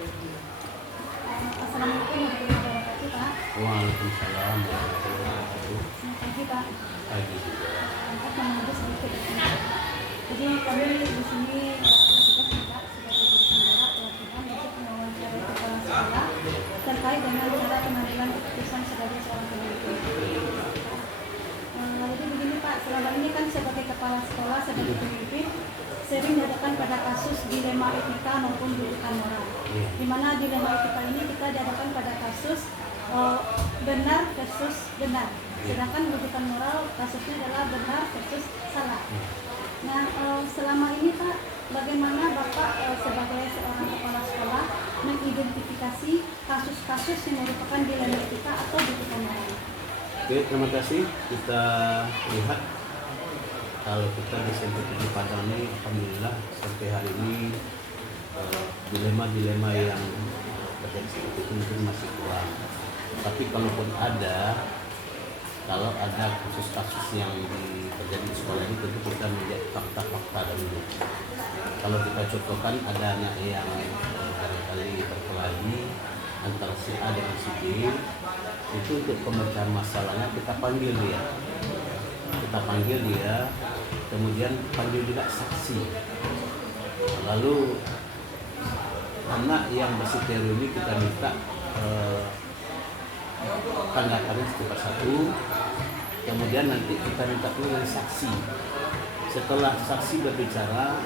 Assalamualaikum warahmatullahi wabarakatuh, Pak. Waalaikumsalam warahmatullahi wabarakatuh. Selamat pagi, Pak. Pagi juga. Untuk menunggu sedikit di sini. Jadi kami di sini bertugas Pak sebagai guru penggerak pelatihan untuk mewawancarai kepala sekolah terkait dengan cara pengambilan keputusan sebagai seorang pemimpin. Jadi begini Pak, selama ini kan sebagai kepala sekolah, sebagai pemimpin sering dihadapkan pada kasus dilema etika maupun rujukan moral. Di mana dilema etika ini kita dihadapkan pada kasus benar versus benar. Sedangkan rujukan moral kasusnya adalah benar versus salah. Nah, selama ini Pak, bagaimana Bapak sebagai seorang kepala sekolah mengidentifikasi kasus-kasus yang merupakan dilema etika atau rujukan moral? Oke, terima kasih. Kita lihat kalau kita di Sentra Tujuh Padang ini, alhamdulillah sampai hari ini dilema-dilema yang terjadi seperti itu mungkin masih kurang. Tapi kalaupun ada, kalau ada kasus-kasus yang terjadi di sekolah ini, tentu kita melihat fakta-fakta dulu. Kalau kita contohkan ada anak yang barangkali berkelahi antara si A dengan si B, itu untuk pemecahan masalahnya kita panggil dia. Kemudian panggil juga saksi. Lalu anak yang bersiteru ini kita minta tanda tangan satu persatu. Kemudian nanti kita minta keluar saksi. Setelah saksi berbicara,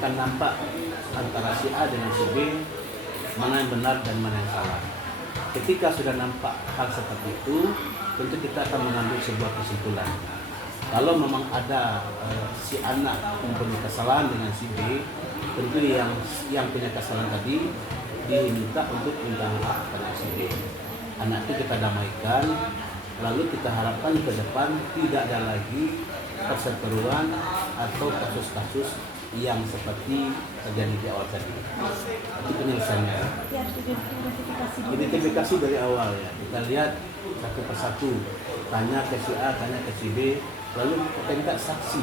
akan nampak antara si A dengan si B mana yang benar dan mana yang salah. Ketika sudah nampak hal seperti itu, tentu kita akan mengambil sebuah kesimpulan. Kalau memang ada si anak mempunyai kesalahan dengan si B, tentu yang punya kesalahan tadi diminta untuk minta maaf kepada si B. Anak itu kita damaikan, lalu kita harapkan ke depan tidak ada lagi perseteruan atau kasus-kasus yang seperti terjadi di awal tadi. Itu penyelesaiannya. Identifikasi dari awal ya. Kita lihat satu persatu, tanya ke si A, tanya ke si B, lalu kita minta saksi.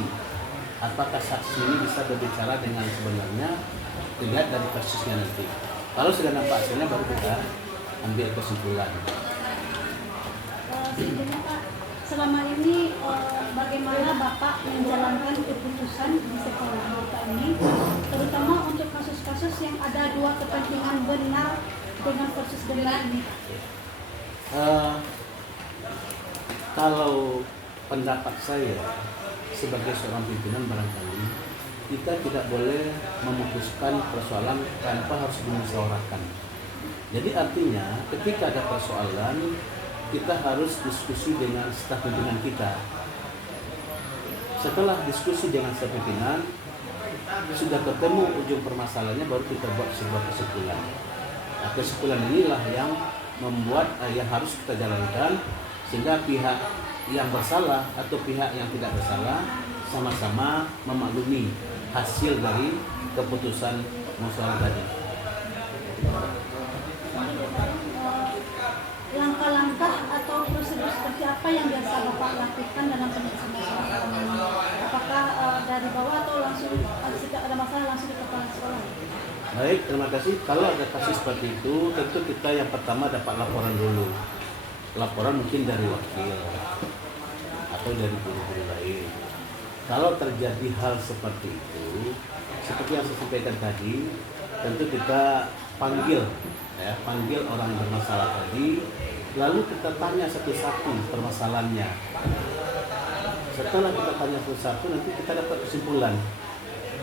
Apakah saksi ini bisa berbicara dengan sebenarnya? Dilihat dari kasusnya nanti. Kalau sudah nampak hasilnya baru kita ambil kesimpulan. Sebetulnya Pak, selama ini bagaimana Bapak menjalankan keputusan di sekolah Bapak ini, terutama untuk kasus-kasus yang ada dua kepentingan benar dengan versus benar ini? Kalau pendapat saya sebagai seorang pimpinan, barangkali kita tidak boleh memutuskan persoalan tanpa harus memusyawarahkan. Jadi artinya ketika ada persoalan, kita harus diskusi dengan staf pimpinan kita. Setelah diskusi dengan staf pimpinan, sudah ketemu ujung permasalahannya, baru kita buat sebuah kesimpulan. Nah, kesimpulan inilah yang membuat yang harus kita jalankan, sehingga pihak yang bersalah atau pihak yang tidak bersalah sama-sama memaklumi hasil dari keputusan musyawarah tadi. Langkah-langkah atau prosedur seperti apa yang biasa Bapak lakukan dalam penyelesaian masalah ini? Apakah dari bawah atau langsung jika ada masalah langsung ke kepala sekolah? Baik, terima kasih. Kalau ada kasus seperti itu, tentu kita yang pertama dapat laporan dulu. Laporan mungkin dari wakil atau dari guru-guru lain. Kalau terjadi hal seperti itu, seperti yang saya sampaikan tadi, tentu kita panggil orang yang bermasalah tadi, lalu kita tanya satu-satu permasalahannya. Setelah kita tanya satu-satu, nanti kita dapat kesimpulan.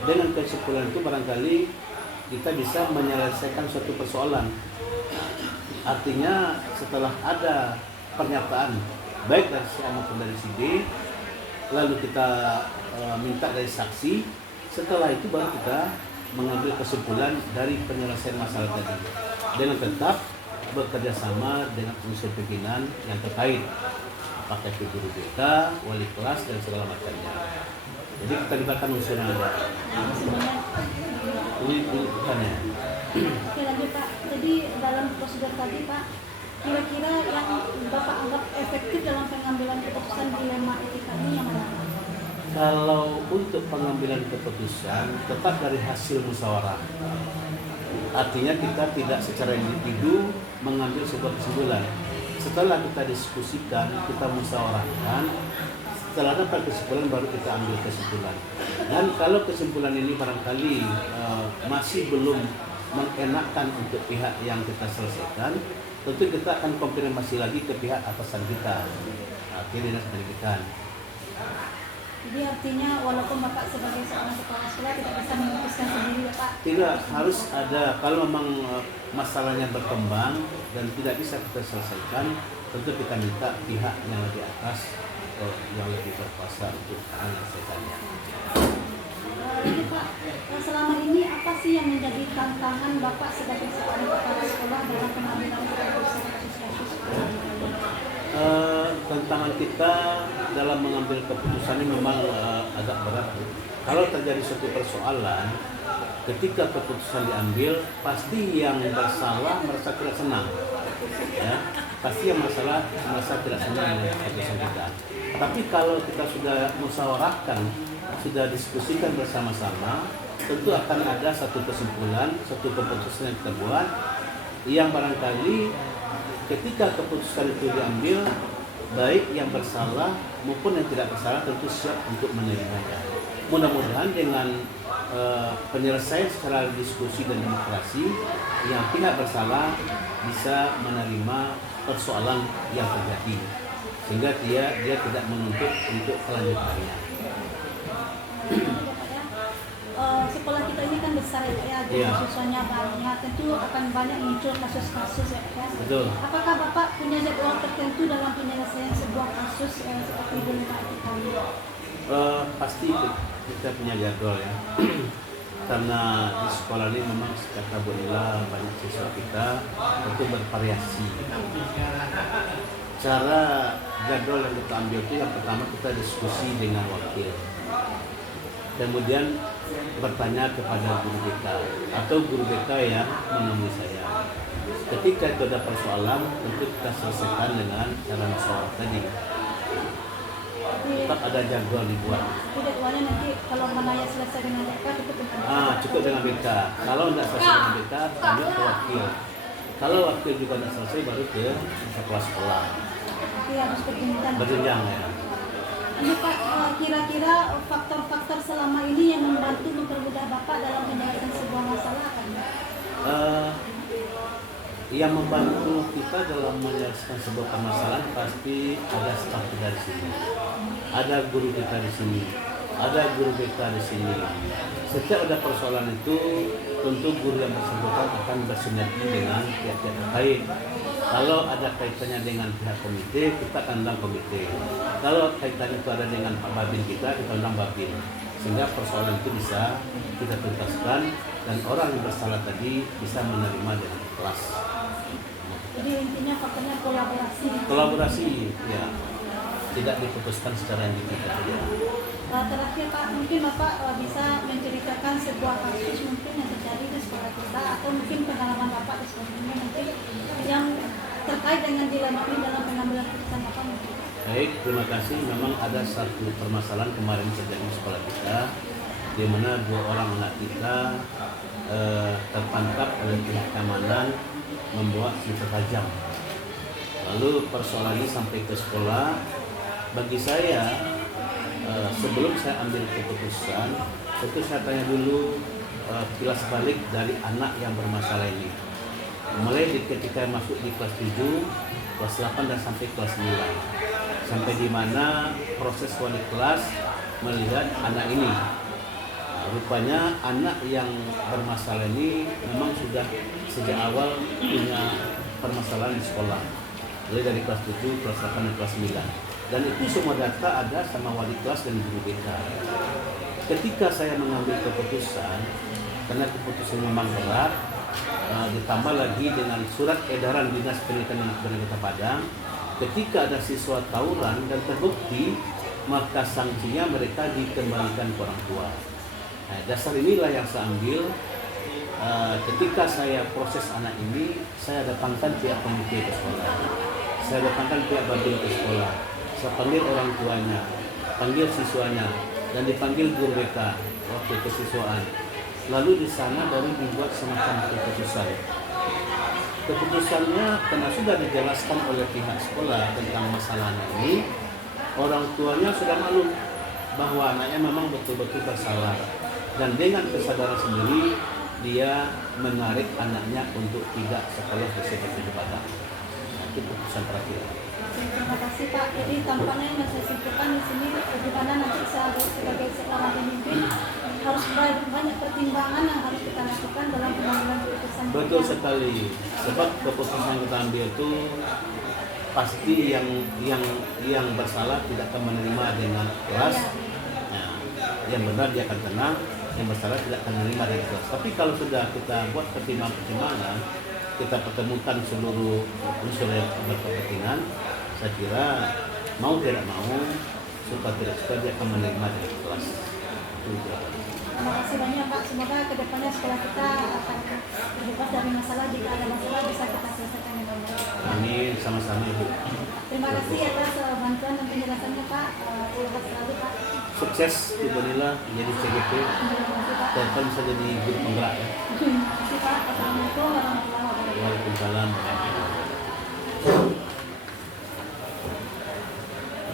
Dengan kesimpulan itu barangkali kita bisa menyelesaikan suatu persoalan. Artinya setelah ada pernyataan baik dari si A maupun dari si B, lalu kita minta dari saksi, setelah itu baru kita mengambil kesimpulan dari penyelesaian masalah tadi, dengan tetap bekerja sama dengan unsur pimpinan yang terkait, apakah itu guru BK, wali kelas dan segala macamnya. Jadi kita libatkan unsur yang ada. Ini bukannya. Oke, lanjut Pak. Jadi dalam prosedur tadi Pak, kira-kira yang Bapak anggap efektif dalam pengambilan keputusan dilema etika ini yang mana? Kalau untuk pengambilan keputusan tetap dari hasil musyawarah. Artinya kita tidak secara individu mengambil sebuah kesimpulan. Setelah kita diskusikan, kita musyawarahkan, setelah dapat kesimpulan baru kita ambil kesimpulan. Dan kalau kesimpulan ini barangkali masih belum mengenakan untuk pihak yang kita selesaikan, tentu kita akan konfirmasi lagi ke pihak atasan kita, ke dinas pendidikan. Jadi artinya walaupun Bapak sebagai seorang kepala sekolah tidak bisa memutuskan sendiri ya Pak? Tidak, harus ada. Kalau memang masalahnya berkembang dan tidak bisa kita selesaikan, tentu kita minta pihak yang lebih atas atau yang lebih berkuasa untuk menyelesaikannya. Ini Pak, selama ini apa sih yang menjadi tantangan Bapak sebagai seorang kepala sekolah dalam pengambilan keputusan kasus-kasus? Tantangan kita dalam mengambil keputusan ini memang agak berat. Kalau terjadi suatu persoalan, ketika keputusan diambil, pasti yang bersalah merasa tidak senang. Ya, pasti yang masalah merasa tidak senang dengan keputusan kita. Tapi kalau kita sudah musyawarahkan, sudah diskusikan bersama-sama, tentu akan ada satu kesimpulan, satu keputusan yang kita buat, yang barangkali ketika keputusan itu diambil, baik yang bersalah maupun yang tidak bersalah tentu siap untuk menerimanya. Mudah-mudahan dengan penyelesaian secara diskusi dan demokrasi, yang pihak bersalah bisa menerima persoalan yang terjadi, sehingga dia tidak menuntut untuk kelanjutannya. Sekolah kita ini kan besar ya, jadi siswanya banyak, tentu akan banyak muncul kasus-kasus ya Pak. Betul. Apakah Bapak punya jadwal tertentu dalam penyelesaian sebuah kasus seperti dilema etika ini? Pasti kita punya jadwal ya. Karena di sekolah ini memang kata Bu Nila banyak siswa kita itu bervariasi. Cara jadwal yang kita ambil itu yang pertama kita diskusi dengan wakil. Kemudian bertanya kepada guru BK atau guru BK yang menemui saya. Ketika itu ada persoalan, tentu kita selesaikan dengan cara musyawarah tadi. Tetap ada jadwal dibuat. Jadwalnya nanti kalau mana yang selesai dengan BK cukup dengan cukup dengan BK. Kalau tidak selesai dengan BK, lanjut ke wakil. Kalau wakil juga tidak selesai, baru ke kepala sekolah. Tapi harus berjenjang ya. Ini Pak, kira-kira faktor-faktor selama ini yang membantu mempermudah Bapak dalam menyelesaikan sebuah masalah kan? Yang membantu kita dalam menyelesaikan sebuah permasalahan pasti ada staf kita di sini, ada guru kita di sini, ada guru BK di sini. Setiap ada persoalan itu, tentu guru yang bersangkutan akan bersinergi dengan pihak-pihak terkait. Kalau ada kaitannya dengan pihak komite, kita akan undang komite. Kalau kaitannya itu ada dengan Pak Babin kita undang Babin. Sehingga persoalan itu bisa kita tuntaskan dan orang yang bersalah tadi bisa menerima dengan ikhlas. Jadi intinya faktornya kolaborasi. Kolaborasi, ya. Tidak diputuskan secara individu saja. Terakhir Pak, mungkin Bapak bisa menceritakan sebuah kasus mungkin yang terjadi di sekolah kita atau mungkin pengalaman Bapak di sekolah ini nanti yang terkait dengan dilema ini dalam pengambilan keputusan Bapak mungkin. Baik, terima kasih. Memang ada satu permasalahan kemarin terjadi di sekolah kita, di mana 2 orang anak kita tertangkap oleh pihak keamanan membawa senjata tajam. Lalu persoalan ini sampai ke sekolah. Bagi saya, sebelum saya ambil keputusan, tentu saya tanya dulu kilas balik dari anak yang bermasalah ini. Mulai ketika masuk di kelas 7, kelas 8 dan sampai kelas 9. Sampai di mana proses wali kelas melihat anak ini. Rupanya anak yang bermasalah ini memang sudah sejak awal punya permasalahan di sekolah. Mulai dari kelas 7, kelas 8 dan kelas 9. Dan itu semua data ada sama wali kelas dan guru BK. Ketika saya mengambil keputusan, karena keputusan memang berat, ditambah lagi dengan surat edaran Dinas Pendidikan dan Kebudayaan Kota Padang, ketika ada siswa tawuran dan terbukti, maka sanksinya mereka dikembalikan ke orang tua. Nah, dasar inilah yang saya ambil. Ketika saya proses anak ini, saya datangkan pihak komite ke sekolah, saya datangkan pihak babin ke sekolah, saya panggil orang tuanya, panggil siswanya, dan dipanggil guru BK waktu kesiswaan. lalu di sana dari dibuat semacam keputusan. Keputusannya karena sudah dijelaskan oleh pihak sekolah tentang masalah ini, orang tuanya sudah maklum bahwa anaknya memang betul-betul bersalah, dan dengan kesadaran sendiri dia menarik anaknya untuk tidak sekolah di SMP Batam. Itu keputusan terakhir. Terima kasih Pak. Jadi tampaknya yang saya simpulkan di sini bagaimana nanti sebagai seorang pemimpin harus banyak pertimbangan yang harus kita lakukan dalam pengambilan keputusan. Betul sekali. Sebab keputusan yang kita ambil itu pasti yang bersalah tidak akan menerima dengan keras. Nah, yang benar dia akan tenang, yang bersalah tidak akan menerima dengan keras. Tapi kalau sudah kita buat pertimbangan, kita pertemukan seluruh unsur yang berkepentingan, saya kira mau tidak mau, suka tidak suka dia akan menerima dengan kelas. Terima kasih banyak Pak. Semoga kedepannya sekolah kita akan terbebas dari masalah. Jika ada masalah bisa kita selesaikan dengan baik. Amin, sama-sama Ibu. Terima kasih atas bantuan dan penjelasannya Pak. Sehat selalu Pak. Sukses Ibu Nila menjadi CGP. Terima kasih Pak. Dan bisa jadi guru penggerak ya. Terima kasih Pak. Assalamualaikum warahmatullahi wabarakatuh. Waalaikumsalam.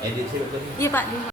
Edit sih betul. Iya Pak.